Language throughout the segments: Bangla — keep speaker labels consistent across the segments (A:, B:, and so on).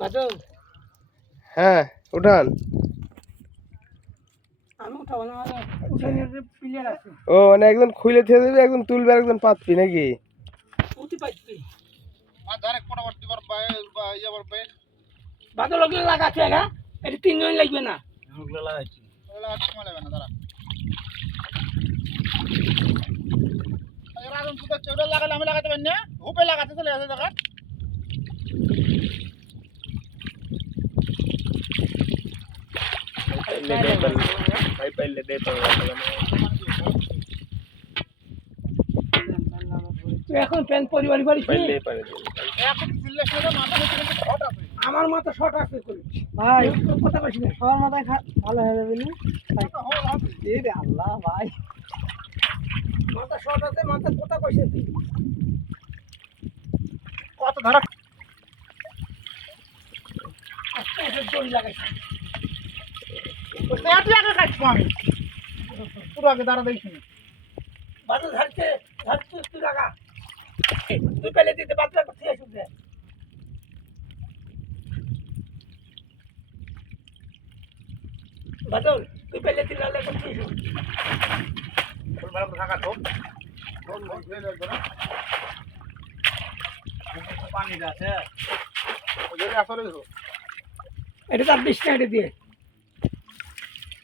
A: বাদল
B: হ্যাঁ উঠান। ও মানে একজন খুলে থেকে দেবে একজন তুলবে একজন পাতবি নাকি?
C: পায়
A: বাদল ওগুলো লাগাচ্ছে হ্যাঁ? এটা তিনজন লাগবে না।
C: ওগুলো লাগাইছি ওগুলো আর সময় লাগবে না দাঁড়া। লাগালে আমি লাগাতে পারি না। হুপে লাগাতে চলে আসে দেখা।
A: তুই এখন প্যান পরিবার নি?
C: এখন মাথা হচ্ছে হট আছে
A: আমার মাথা শর্ট আছে ভাই কথা পাইছি না। আমার মাথায় ভালো হয়ে যাবে না? এ রে আল্লাহ ভাই। মাথা শর্ট আছে মাথা কথা কইছে তুই।
C: কত ধরা
A: আস্তে আস্তে দড়ি লাগাইছে
C: সেটি আগে কাটবো আমি। পুরো আগে দাঁড়া দেখছি
A: বাদল ঝাড়ছে ঝাড়ছে তুই লাগা তুই পেলে দিতে বাদলা করতে আসুক দে বাদল তুই পেলে দিতে লাগলে করতে আসুক
C: ফুল ভালো থাকা তো পানি আছে। ওই আসলে দেখো
A: এটা তার দিস না এটা দিয়ে। এটা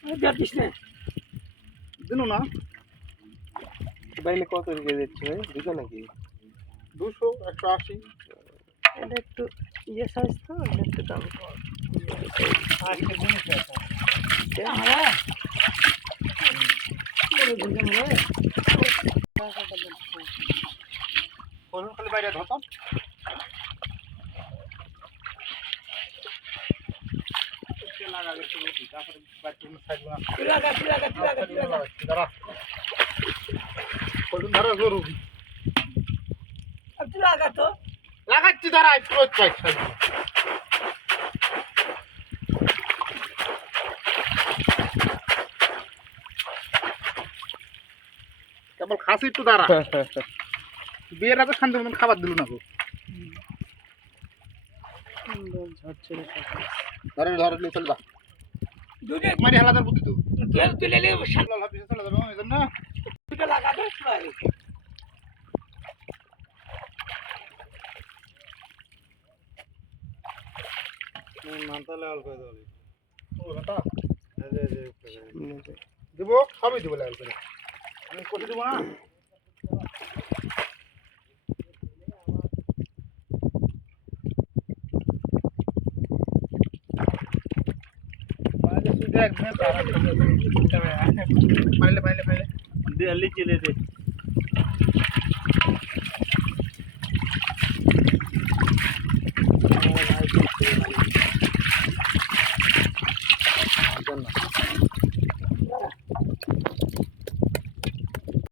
A: দিস না
C: দিনু না
B: বাইলে কত রেখে দিচ্ছে ভাই দুটো নাকি
C: দুশো একশো আশি
A: এটা একটু ইয়ে সাইজ তো এটা একটু দাম
C: আজকে জিনিস আছে
A: হ্যাঁ
C: ফলন খালি বাইরে ধরতাম লাগাবে তারপরে বাচ্চা থাকবে না
A: তুই লাগা তুই লাগা তুই লাগা তুই লাগা
C: দাঁড়া ফলন ধরা জরুরি
A: আর তুই লাগা তো
C: লাগাচ্ছি দাঁড়া একটু চাই কেবল খাসি একটু দাঁড়া বিয়ের আগে শান্তি মতন খাবার দিল না গো ধরে ধরে, নিয়ে চলবা
A: দুটো
C: মারি হালাদার বুদ্ধি তো।
A: তুই তুই লেলে শান্ত
C: লাল হাফিসে চলে যাবে এই জন্য
A: দুটো লাগা দে তুই
C: মানতালে অল্প করে ও বেটা দিব সবই দিব লাল করে। আমি কষে দিব না? पहले पहले पहले
D: दिल्ली जिले थे